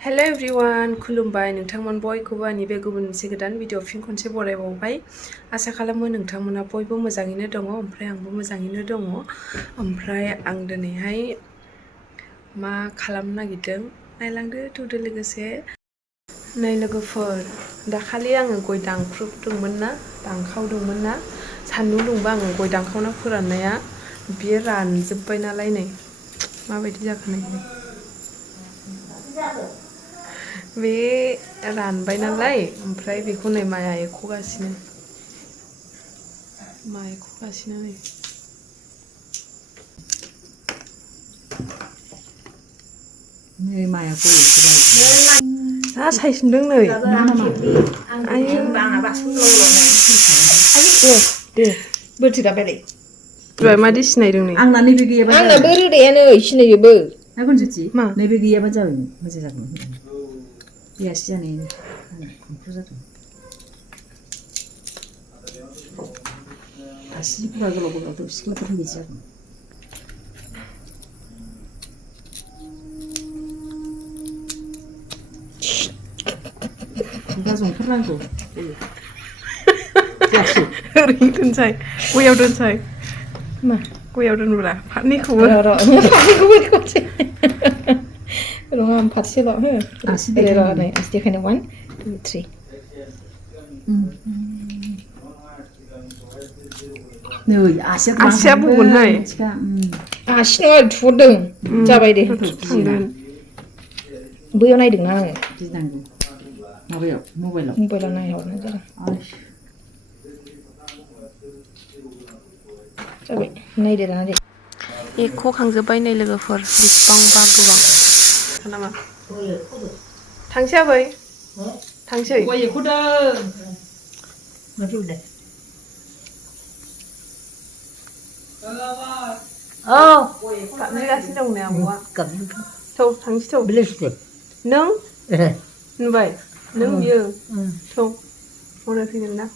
Hello everyone, खुलुमबाय नोंथांमोन बयखौबो आंनि बे गुबुन मोनसे गोदान भिडिअ फिन खनसे बरायबावबाय। आसा खालामो नोंथांमोना बयबो मोजाङैनो दङ, ओमफ्राय आंबो मोजाङैनो दङ। ओमफ्राय आं दिनैहाय मा खालामनो नागिरदों नायलांदो थौदो लोगोसे। नै लोगोफोर, दाखालि आङो गय दानखावदोंमोन ना, सान्दुं दुंबा आङो गय दानखावना फोराननाया बियो रानजोब्बाय नालाय नै माबायदि जाखो नै बे रानबाय नालाय, ओमफ्राय बेखौ नै माइआ एख'गासिनो नै माइआ गय जा सायसुंदों नै दे बोरथि गाबायलाय दहाय मादि सिनायदों नै आंना नैबे गैयाबा आंनाबो रोदायानो सिनायोबो ना गुनजुथि मा नैबे गैयाबा जाबाय मोजां जागोन गैयासो जानायनि कमप्लिट जादों आसिफोरा गोलाव गोलाव सिख्लाफोर बिदि जागोन गाजर ओंखारनांगौ ओरैनो दोनसाय, गयाव दोनसाय, मा गयाव दोनब्रा फारनैखौबो रङा फारसेल' हो आसि देखायनाय आसि देखायनो 1 2 3 नै आसिया बौगोनहाय आसि नङा थुहरदों जाबाय दे थांगोन बैयाव नायदोंना आङो गिनांगौ माबायाव मबाइलाव नायहरनाय जादों जाबाय नायदो दाना दे एख' खांजोब्बाय नै लोगोफोर, बेसेबांबा गोबां नामा थांसै आबै थांसै गय एख'दों गाबज्रिगासिनो दं नै आबौआ थौ थांसै थौ नों नुबाय नों बियो थौ हनै फैगोन ना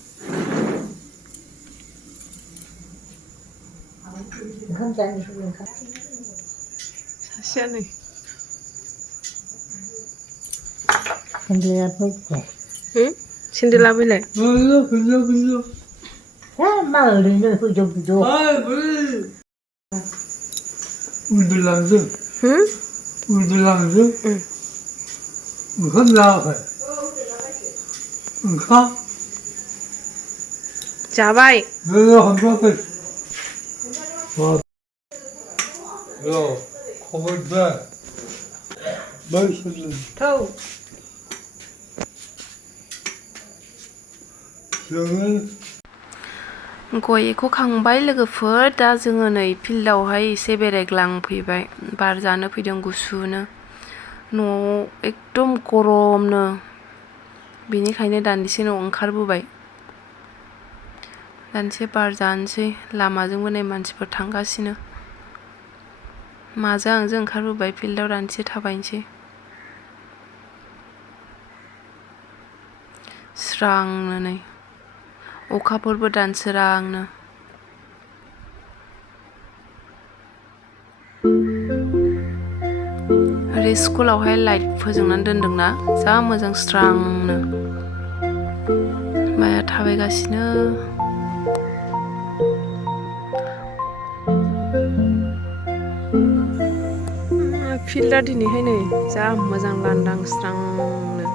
सासेया नै सेन्देला बैलाय उन्दुलांदों ओंखाम जायाखै ओंखाम जाबाय हाबथ'वाखै खबर थौ गय एख' खांबाय लोगोफोर, दा जोङो नै फिल्डआवहाय एसे बेरायग्लांफैबाय, बार जानो फैदों गुसुनो। न'आव एकदम गरमनो, बेनिखायनो दान्दिसे न'आव ओंखारबोबाय, दान्दिसे बार जानोसै। लामाजोंबो नै मानसिफोर थांगासिनो, माजों आंजों ओंखारबोबाय फिल्डआव दान्दिसे थाबायनोसै। स्रांनो नै अखाफोरबो दानसोरांनो। ओरै स्कुलावहाय लाइट फोजोंनानै दोनदोंना, जा मोजां स्रांनो। माया थाबायगासिनो, फिल्डआ दिनैहाय नै जा मोजां लांदां स्रांनो।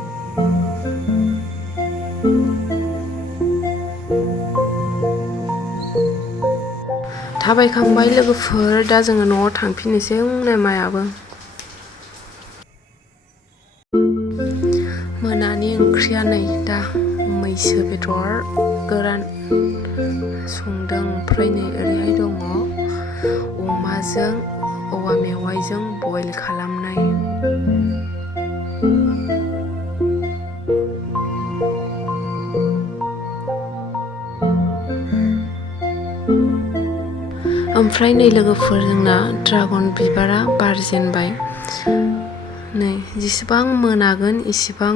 थाबायखांबाय लोगोफोर, दा जोङो न'आव थांफिननोसै। नै मायाबो मोनानि ओंख्रिया नै दा मैसो बेदर गोरान संदों, ओमफ्राय नै ओरैहाय दङ अमाजों औवा मेवाइजों बइल खालामनाय। ओमफ्राय नै लोगोफोर, जोंना ड्रागन बिबारा बारजेनबाय। नै जेसेबां मोनागोन इसेबां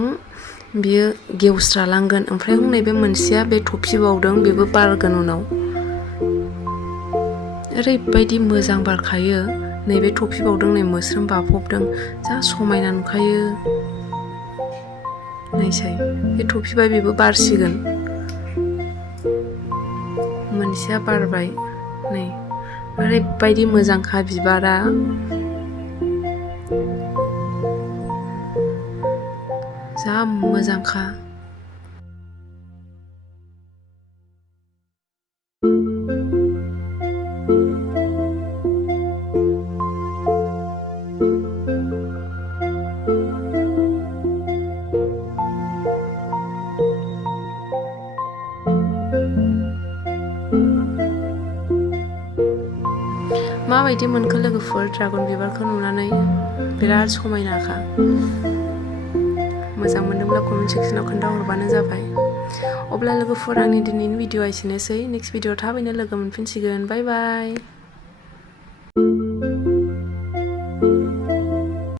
बियो गेवस्रालांगोन, ओमफ्राय हनै बे मोनसेया बे थफिबावदों, बेबो बारगोन उनाव। ओरैबायदि मोजां बारखायो, नैबे थफिबावदों, नै मोस्रोम बाफबदों, जा समायना नुखायो। नायसाय बे थफिबाय बेबो बारसिगोन मोनसेया बारबाय नै ओरैबायदि मोजांखा बिबारा जा मोजांखा माबायदि मोनखो लोगोफोर ड्रागन बिबारखौ नुनानै बिराद समायनाखा मोजां मोनदोंब्ला कमेन्ट सेक्सनाव खोन्थाहरबानो जाबाय अब्ला लोगोफोर आंनि दिनैनि भिडिअ'आ एसेनोसै नेक्स्ट भिडिअ'आव थाबैनो लोगो मोनफिनसिगोन बाय बाय